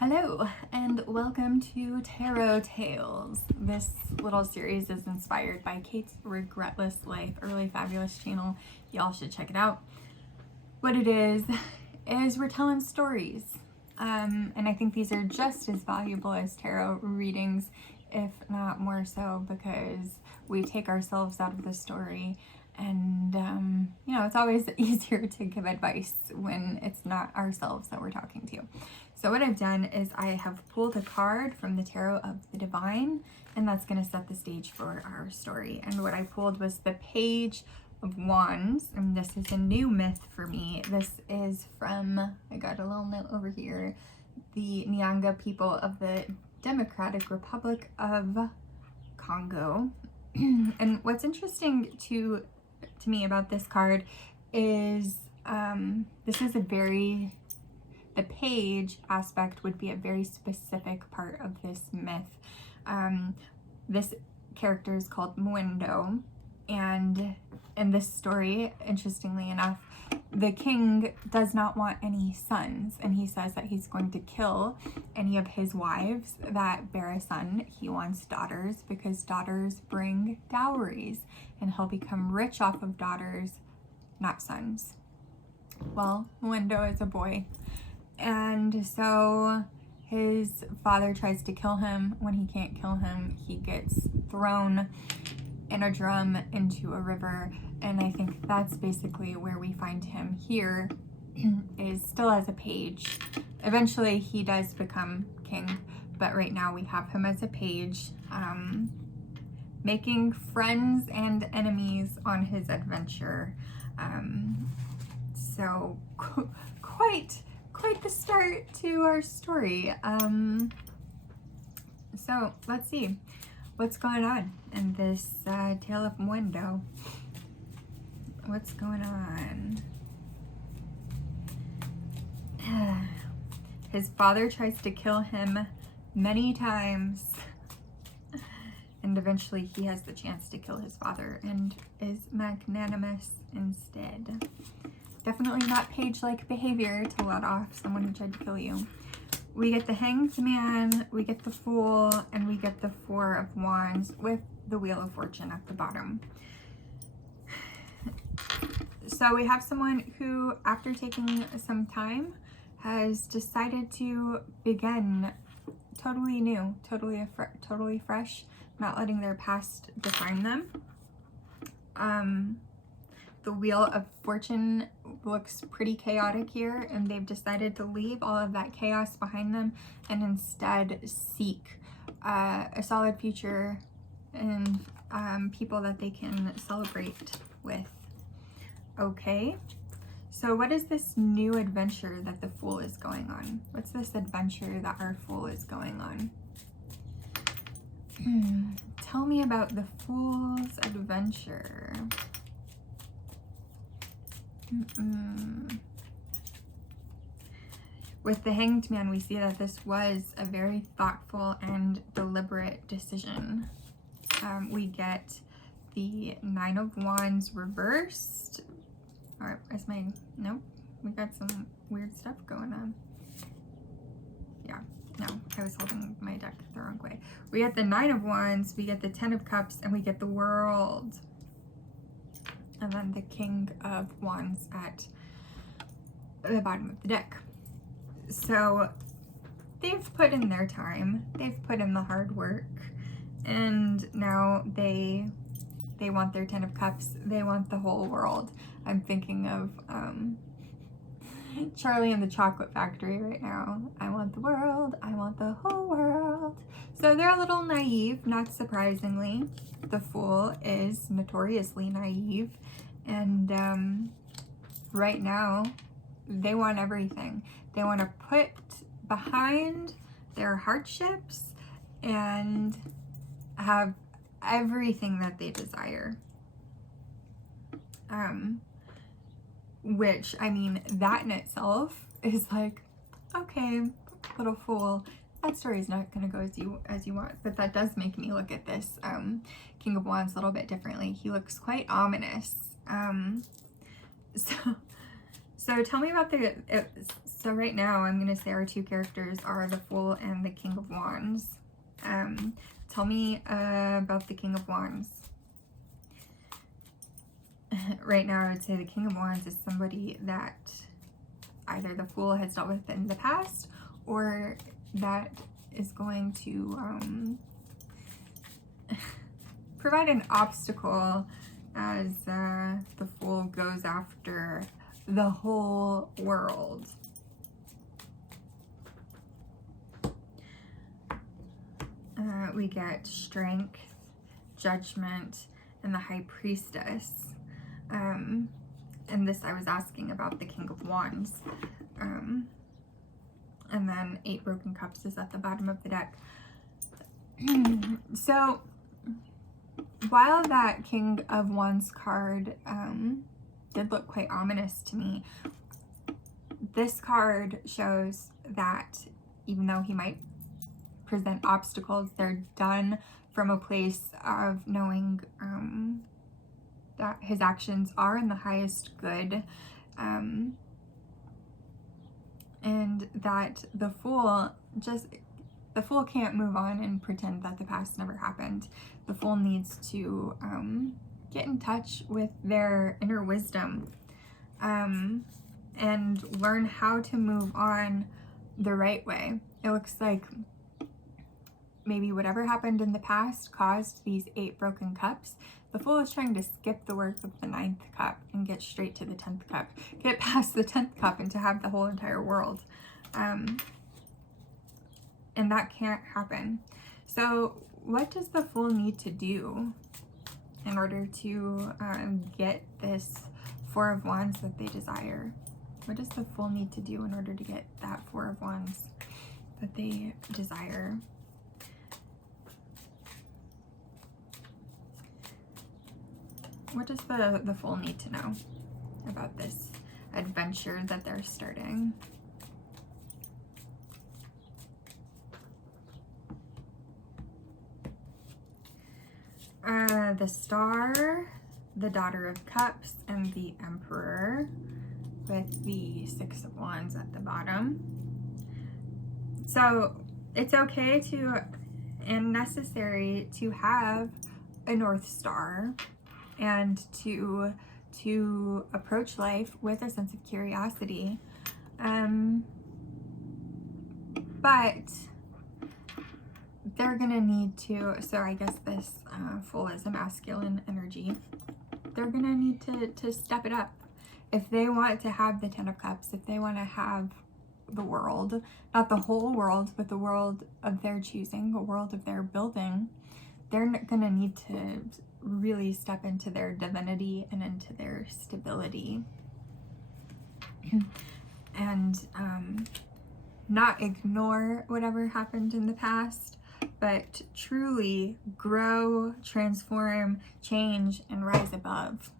Hello, and welcome to Tarot Tales. This little series is inspired by Kate's Regretless Life, a really fabulous channel. Y'all should check it out. What it is we're telling stories. And I think these are just as valuable as tarot readings, if not more so, because we take ourselves out of the story. And, it's always easier to give advice when it's not ourselves that we're talking to. So what I've done is I have pulled a card from the Tarot of the Divine, and that's going to set the stage for our story. And what I pulled was the Page of Wands, and this is a new myth for me. This is from, I got a little note over here, the Nyanga people of the Democratic Republic of Congo. And what's interesting to me about this card is this is the page aspect would be a very specific part of this myth. This character is called Mwendo, and in this story, interestingly enough, the king does not want any sons, and he says that he's going to kill any of his wives that bear a son. He wants daughters because daughters bring dowries, and he'll become rich off of daughters, not sons. Well, Mwendo is a boy, and so his father tries to kill him. When he can't kill him, he gets thrown in a drum into a river, and I think that's basically where we find him here, is still as a page. Eventually he does become king, but right now we have him as a page, making friends and enemies on his adventure. So quite the start to our story. So let's see what's going on in this Tale of Mwendo. What's going on? His father tries to kill him many times, and eventually he has the chance to kill his father and is magnanimous instead. Definitely not page-like behavior to let off someone who tried to kill you. We get the Hanged Man, we get the Fool, and we get the Four of Wands with the Wheel of Fortune at the bottom. So we have someone who, after taking some time, has decided to begin totally new, totally fresh, not letting their past define them. The Wheel of Fortune looks pretty chaotic here, and they've decided to leave all of that chaos behind them and instead seek a solid future and people that they can celebrate with. Okay, so what is this new adventure that the Fool is going on? What's this adventure that our Fool is going on? Tell me about the Fool's adventure. With the Hanged Man, we see that this was a very thoughtful and deliberate decision. We get the Nine of Wands reversed. Or is my, nope, we got some weird stuff going on. Yeah, no, I was holding my deck the wrong way. We get the Nine of Wands, we get the Ten of Cups, and we get the World. And then the King of Wands at the bottom of the deck. So they've put in their time, they've put in the hard work, and now they want their Ten of Cups, they want the whole world. I'm thinking of Charlie and the Chocolate Factory right now. I want the world, I want the whole world. So they're a little naive, not surprisingly. The Fool is notoriously naive, and right now they want everything. They want to put behind their hardships and have everything that they desire. Which, I mean, that in itself is like, okay, little Fool, that story is not going to go as you want. But that does make me look at this King of Wands a little bit differently. He looks quite ominous. So tell me about So right now, I'm going to say our two characters are the Fool and the King of Wands. Tell me about the King of Wands. Right now, I would say the King of Wands is somebody that either the Fool has dealt with in the past, or that is going to provide an obstacle as the Fool goes after the whole world. We get Strength, Judgment, and the High Priestess. And this I was asking about the King of Wands. And then 8 Broken Cups is at the bottom of the deck. So, while that King of Wands card did look quite ominous to me, this card shows that even though he might present obstacles, they're done from a place of knowing that his actions are in the highest good, and that the Fool can't move on and pretend that the past never happened. The Fool needs to get in touch with their inner wisdom and learn how to move on the right way. It looks like maybe whatever happened in the past caused these 8 broken cups. The Fool is trying to skip the work of the 9th cup and get straight to the 10th cup. Get past the 10th cup and to have the whole entire world. And that can't happen. So what does the Fool need to do in order to get this 4 of Wands that they desire? What does the Fool need to do in order to get that 4 of Wands that they desire? What does the Fool need to know about this adventure that they're starting? The Star, the Daughter of Cups, and the Emperor, with the 6 of Wands at the bottom. So it's okay to and necessary to have a North Star and to approach life with a sense of curiosity. But they're gonna need to, so I guess this Fool is a masculine energy. They're gonna need to step it up. If they want to have the 10 of Cups, if they want to have the world, not the whole world, but the world of their choosing, a world of their building, they're gonna need to really step into their divinity and into their stability. And not ignore whatever happened in the past, but truly grow, transform, change, and rise above.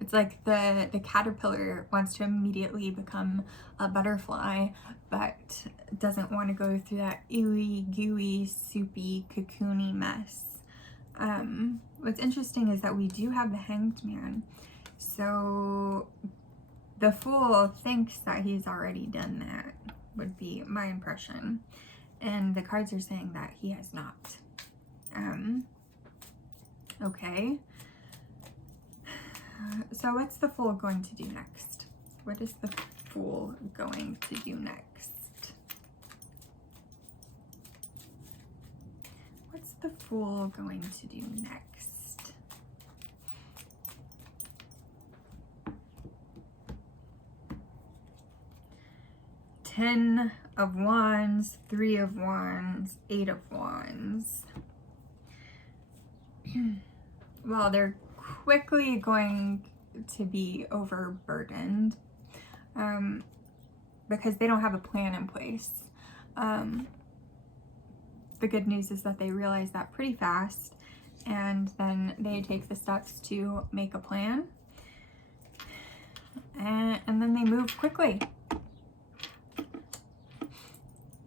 It's like the caterpillar wants to immediately become a butterfly, but doesn't want to go through that ooey, gooey, soupy, cocoony mess. What's interesting is that we do have the Hanged Man. So the Fool thinks that he's already done that, would be my impression. And the cards are saying that he has not. Okay. So what's the Fool going to do next? What is the Fool going to do next? What's the Fool going to do next? Ten of Wands, 3 of Wands, 8 of Wands. Well, they're quickly going to be overburdened because they don't have a plan in place. The good news is that they realize that pretty fast, and then they take the steps to make a plan, and then they move quickly.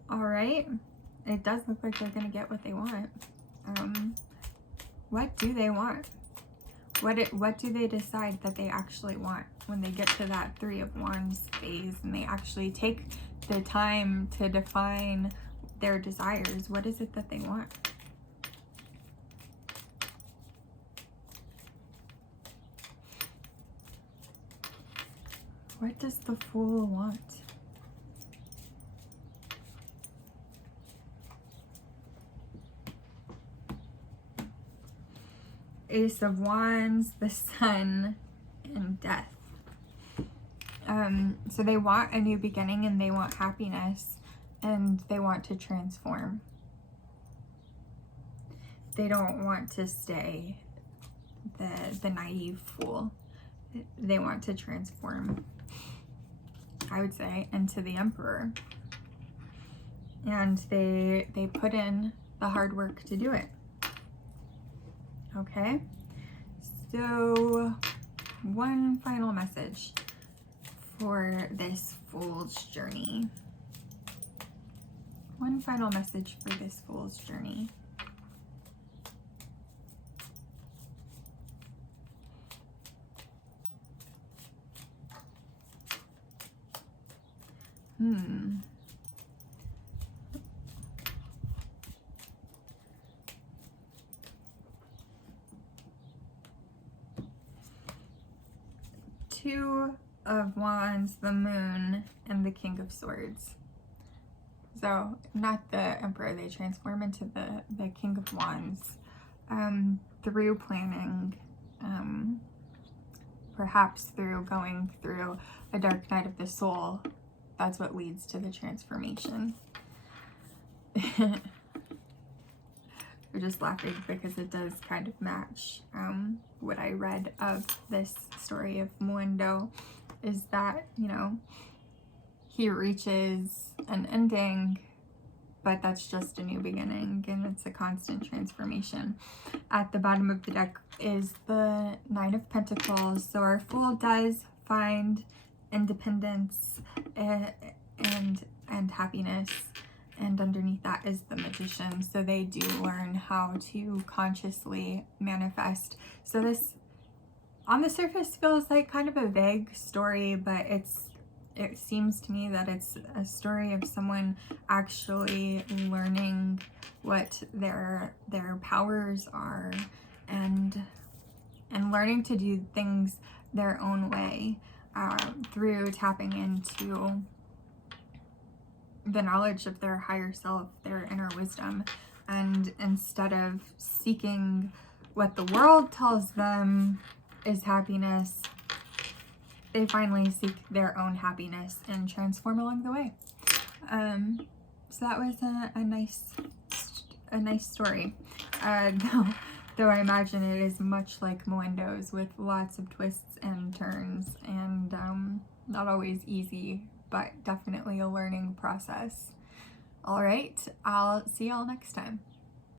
All right, it does look like they're gonna get what they want. What do they want? What do they decide that they actually want? when they get to that Three of Wands phase and they actually take the time to define their desires. What is it that they want? What does the Fool want? Ace of Wands, the Sun, and Death. So they want a new beginning and they want happiness and they want to transform. They don't want to stay the naive fool. They want to transform, I would say, into the Emperor. And they put in the hard work to do it. Okay, so one final message for this Fool's journey. One final message for this Fool's journey. Two of Wands, the Moon, and the King of Swords. So not the Emperor, they transform into the King of Wands through planning, perhaps through going through a dark night of the soul. That's what leads to the transformation. We're just laughing because it does kind of match what I read of this story of Mundo, is that, you know, he reaches an ending, but that's just a new beginning, and it's a constant transformation. At the bottom of the deck is the Nine of Pentacles, so our Fool does find independence and happiness, and underneath that is the Magician, so they do learn how to consciously manifest. So this, on the surface, feels like kind of a vague story, but it seems to me that it's a story of someone actually learning what their powers are and learning to do things their own way through tapping into the knowledge of their higher self, their inner wisdom, and instead of seeking what the world tells them is happiness, they finally seek their own happiness and transform along the way. So that was a nice story. Though I imagine it is much like Muendo's, with lots of twists and turns, and not always easy, but definitely a learning process. All right, I'll see y'all next time.